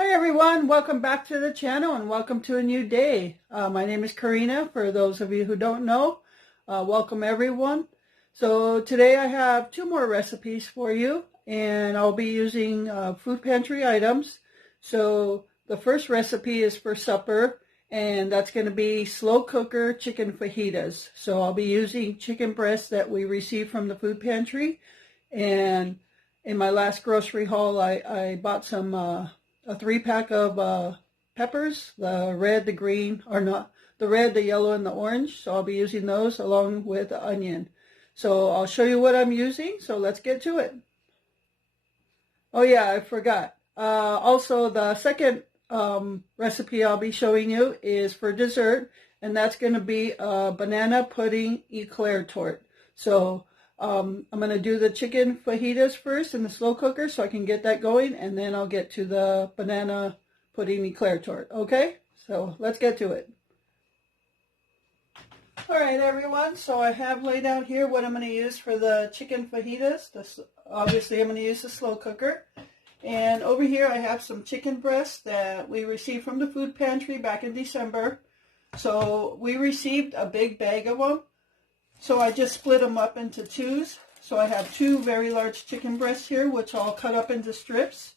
Hi everyone, welcome back to the channel and welcome to a new day. My name is Corinna. For those of you who don't know, welcome everyone. So today I have two more recipes for you, and I'll be using food pantry items. So the first recipe is for supper, and that's going to be slow cooker chicken fajitas. So I'll be using chicken breasts that we received from the food pantry, and in my last grocery haul I bought some a 3-pack of peppers, the red, the green, or not, the red, the yellow, and the orange. So I'll be using those along with the onion. So I'll show you what I'm using, so let's get to it. Oh yeah, I forgot. Also, the second recipe I'll be showing you is for dessert, and that's going to be a banana pudding eclair tort. So I'm going to do the chicken fajitas first in the slow cooker so I can get that going, and then I'll get to the banana pudding eclair tort. Okay, so let's get to it. All right, everyone, so I have laid out here what I'm going to use for the chicken fajitas. Obviously, I'm going to use the slow cooker. And over here I have some chicken breasts that we received from the food pantry back in December. So we received a big bag of them. So I just split them up into twos. So I have two very large chicken breasts here, which I'll cut up into strips.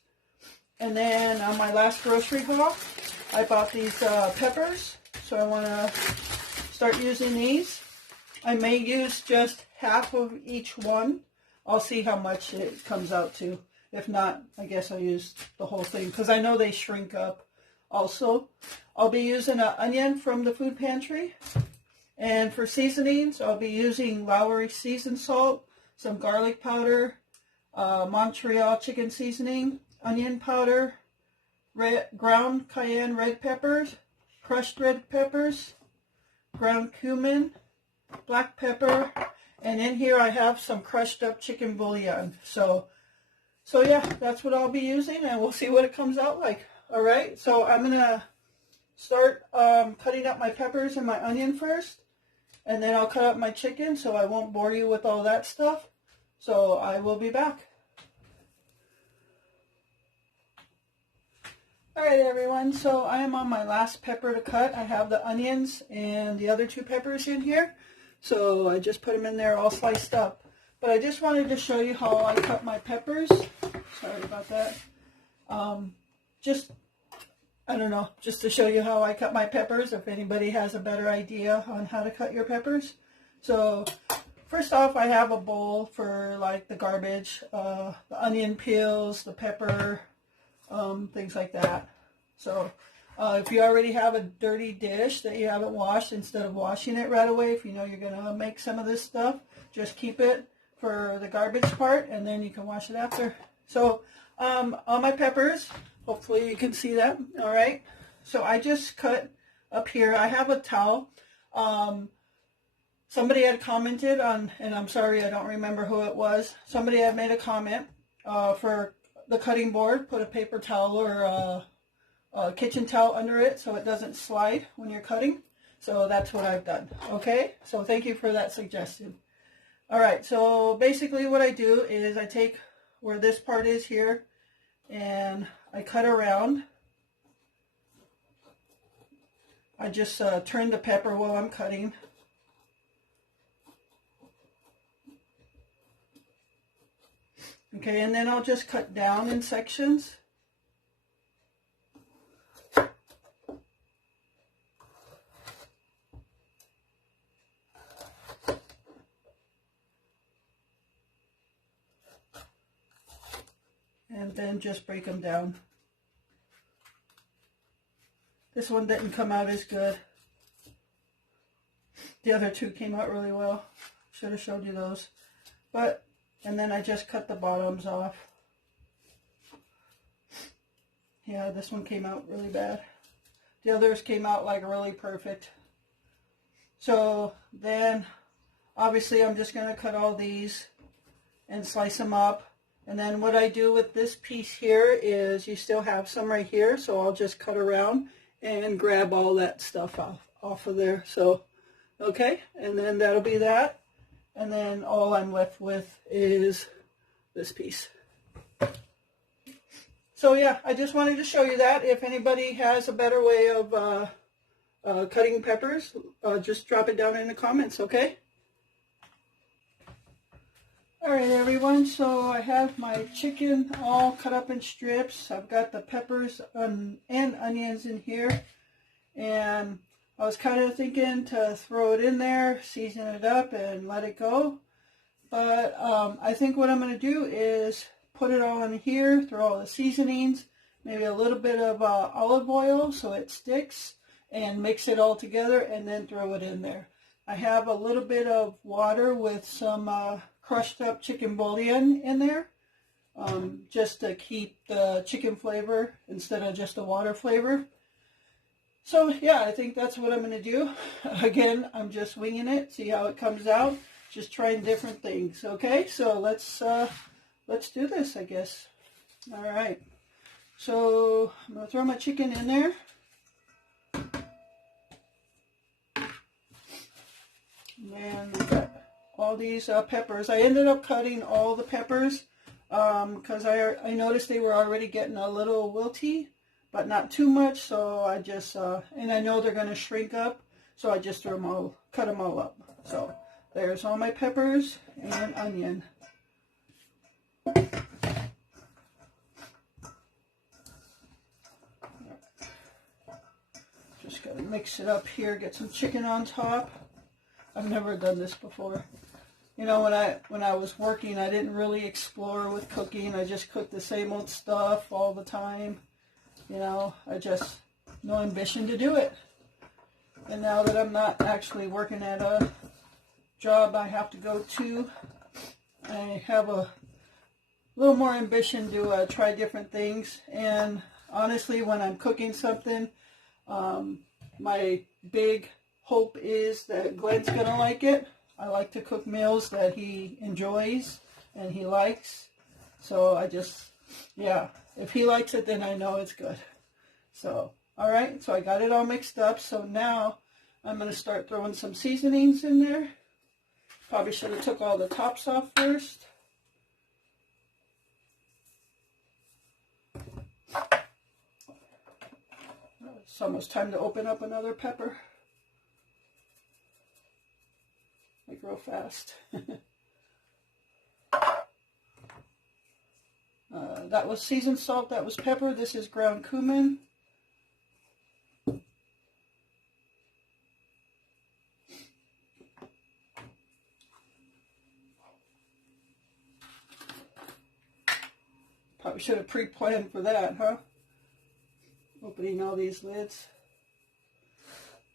And then on my last grocery haul, I bought these peppers. So I want to start using these. I may use just half of each one. I'll see how much it comes out to. If not, I guess I'll use the whole thing because I know they shrink up. Also, I'll be using an onion from the food pantry. And for seasonings, I'll be using Lowry seasoned salt, some garlic powder, Montreal chicken seasoning, onion powder, ground cayenne red peppers, crushed red peppers, ground cumin, black pepper, and in here I have some crushed up chicken bouillon. So yeah, that's what I'll be using, and we'll see what it comes out like. All right, so I'm going to start cutting up my peppers and my onion first. And then I'll cut up my chicken, so I won't bore you with all that stuff. So I will be back. Alright everyone, so I am on my last pepper to cut. I have the onions and the other two peppers in here. So I just put them in there all sliced up. But I just wanted to show you how I cut my peppers. Sorry about that. I don't know, just to show you how I cut my peppers, if anybody has a better idea on how to cut your peppers. So first off, I have a bowl for like the garbage, the onion peels, the pepper, things like that. So if you already have a dirty dish that you haven't washed, instead of washing it right away, if you know you're going to make some of this stuff, just keep it for the garbage part and then you can wash it after. So all my peppers, hopefully you can see that. All right, so I just cut up here. I have a towel. Somebody had commented on, and I'm sorry, I don't remember who it was. Somebody had made a comment for the cutting board, put a paper towel or a kitchen towel under it so it doesn't slide when you're cutting. So that's what I've done. Okay, so thank you for that suggestion. All right, so basically what I do is I take where this part is here and I cut around. I just turn the pepper while I'm cutting. Okay, and then I'll just cut down in sections. And then just break them down. This one didn't come out as good. The other two came out really well. Should have showed you those. And then I just cut the bottoms off. Yeah, this one came out really bad. The others came out like really perfect. So then, obviously I'm just going to cut all these and slice them up. And then what I do with this piece here is you still have some right here, so I'll just cut around and grab all that stuff off of there. So, okay, and then that'll be that. And then all I'm left with is this piece. So yeah, I just wanted to show you that. If anybody has a better way of cutting peppers, just drop it down in the comments, okay? Alright everyone, so I have my chicken all cut up in strips. I've got the peppers and onions in here. And I was kind of thinking to throw it in there, season it up, and let it go. But I think what I'm going to do is put it all in here, throw all the seasonings, maybe a little bit of olive oil so it sticks, and mix it all together and then throw it in there. I have a little bit of water with some crushed up chicken bouillon in there, just to keep the chicken flavor instead of just the water flavor. So yeah, I think that's what I'm going to do. Again, I'm just winging it, see how it comes out. Just trying different things. Okay, so let's do this, I guess. All right. So I'm going to throw my chicken in there. And we've got all these peppers. I ended up cutting all the peppers because I noticed they were already getting a little wilty, but not too much. So I just, and I know they're going to shrink up, so I just cut them all up. So there's all my peppers and onion. Just got to mix it up here, get some chicken on top. I've never done this before. You know, when I was working, I didn't really explore with cooking. I just cooked the same old stuff all the time. You know, I just, no ambition to do it. And now that I'm not actually working at a job I have to go to, I have a little more ambition to try different things. And honestly, when I'm cooking something, my big hope is that Glenn's gonna like it. I like to cook meals that he enjoys and he likes. So I just, yeah, if he likes it, then I know it's good. So, all right, so I got it all mixed up. So now I'm gonna start throwing some seasonings in there. Probably should have took all the tops off first. It's almost time to open up another pepper. Like real fast. That was seasoned salt, that was pepper. This is ground cumin. Probably should have pre-planned for that, huh? Opening all these lids.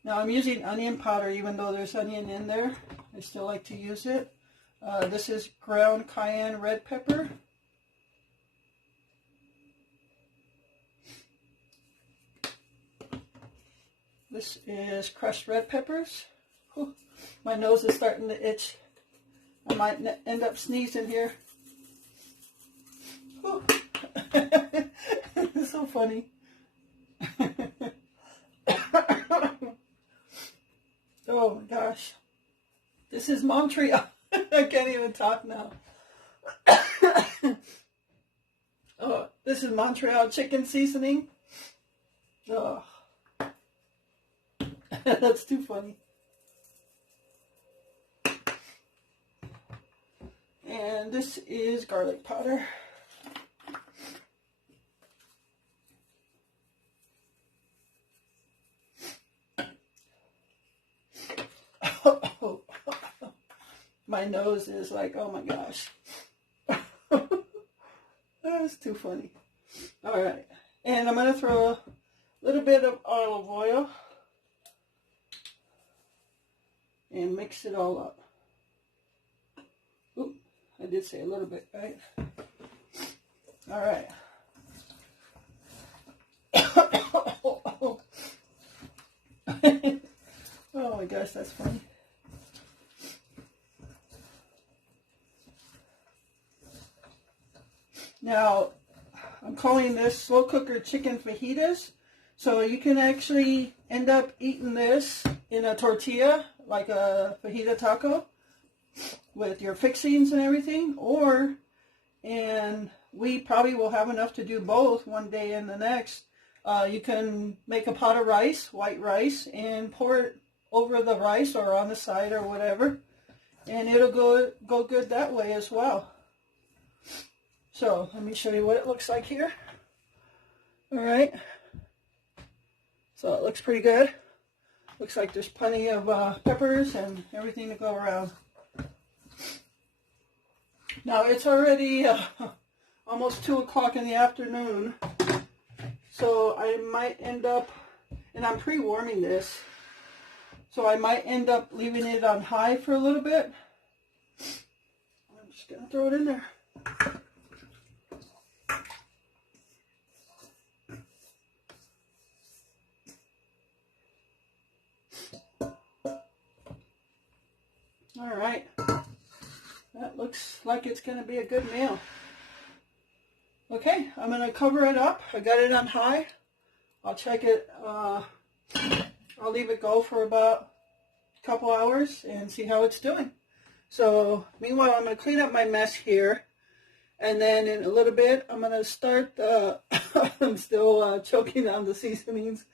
Now I'm using onion powder, even though there's onion in there. I still like to use it. This is ground cayenne red pepper. This is crushed red peppers. Whew, my nose is starting to itch. I might end up sneezing here. It's so funny. Oh my gosh. This is Montreal. I can't even talk now. Oh, this is Montreal chicken seasoning. Oh. That's too funny. And this is garlic powder. My nose is like, oh my gosh. That's too funny. All right. And I'm going to throw a little bit of olive oil and mix it all up. Oop, I did say a little bit, right? All right. Oh my gosh, that's funny. Now, I'm calling this slow cooker chicken fajitas. So you can actually end up eating this in a tortilla, like a fajita taco, with your fixings and everything, or in we probably will have enough to do both one day and the next. You can make a pot of rice, white rice, and pour it over the rice or on the side or whatever, and it'll go good that way as well. So let me show you what it looks like here. All right, so it looks pretty good. Looks like there's plenty of peppers and everything to go around. Now it's already almost 2 o'clock in the afternoon, so I might end up, and I'm pre-warming this, so I might end up leaving it on high for a little bit. I'm just going to throw it in there. All right, that looks like it's going to be a good meal. Okay, I'm going to cover it up. I got it on high. I'll check it. I'll leave it go for about a couple hours and see how it's doing. So meanwhile, I'm going to clean up my mess here. And then in a little bit, I'm going to start, I'm still choking on the seasonings.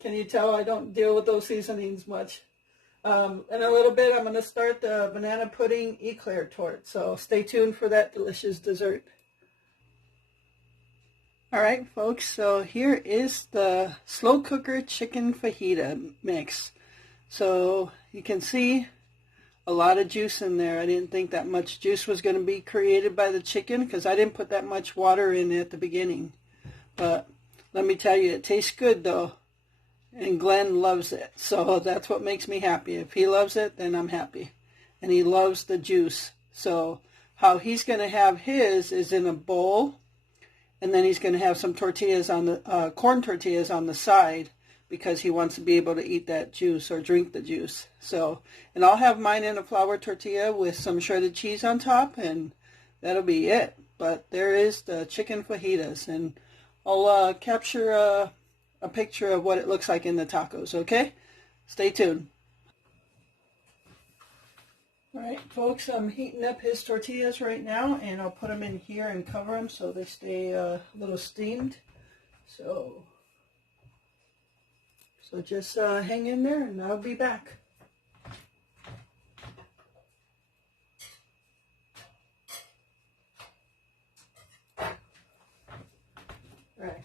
Can you tell I don't deal with those seasonings much? In a little bit, I'm going to start the banana pudding eclair tort. So stay tuned for that delicious dessert. All right, folks, so here is the slow cooker chicken fajita mix. So you can see a lot of juice in there. I didn't think that much juice was going to be created by the chicken because I didn't put that much water in at the beginning. But let me tell you, it tastes good though. And Glenn loves it, so that's what makes me happy. If he loves it, then I'm happy. And he loves the juice. So how he's going to have his is in a bowl, and then he's going to have some tortillas on the corn tortillas on the side because he wants to be able to eat that juice or drink the juice. So, and I'll have mine in a flour tortilla with some shredded cheese on top, and that'll be it. But there is the chicken fajitas, and I'll capture a picture of what it looks like in the tacos, okay? Stay tuned. All right, folks, I'm heating up his tortillas right now, and I'll put them in here and cover them so they stay a little steamed. So just hang in there, and I'll be back. All right.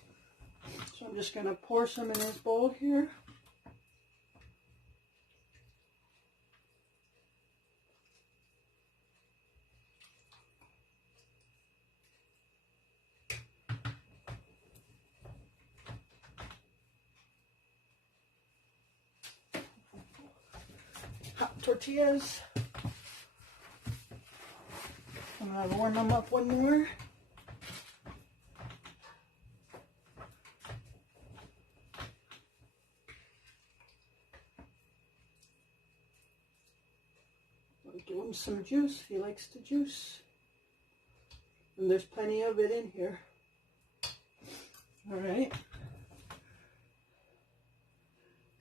So I'm just going to pour some in his bowl here. Hot tortillas. I'm going to warm them up one more. Give him some juice. He likes the juice. And there's plenty of it in here. All right.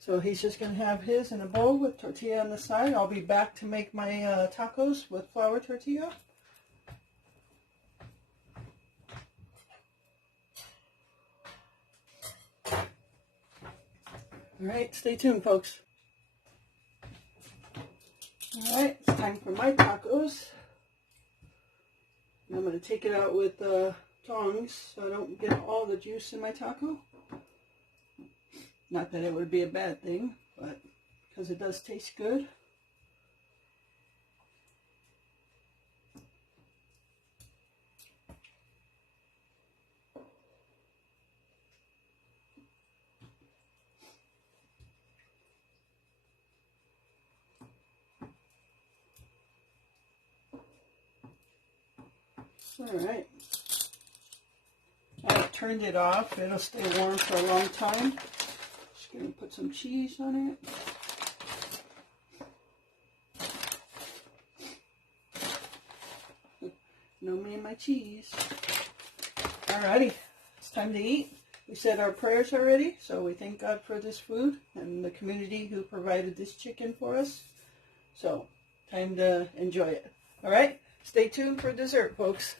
So he's just going to have his in a bowl with tortilla on the side. I'll be back to make my tacos with flour tortilla. All right, stay tuned, folks. All right, it's time for my tacos. I'm going to take it out with tongs so I don't get all the juice in my taco. Not that it would be a bad thing, but because it does taste good. All right. I've turned it off. It'll stay warm for a long time. Just going to put some cheese on it. No me and my cheese. Alrighty, it's time to eat. We said our prayers already, so we thank God for this food and the community who provided this chicken for us. So, time to enjoy it. Alright, stay tuned for dessert, folks.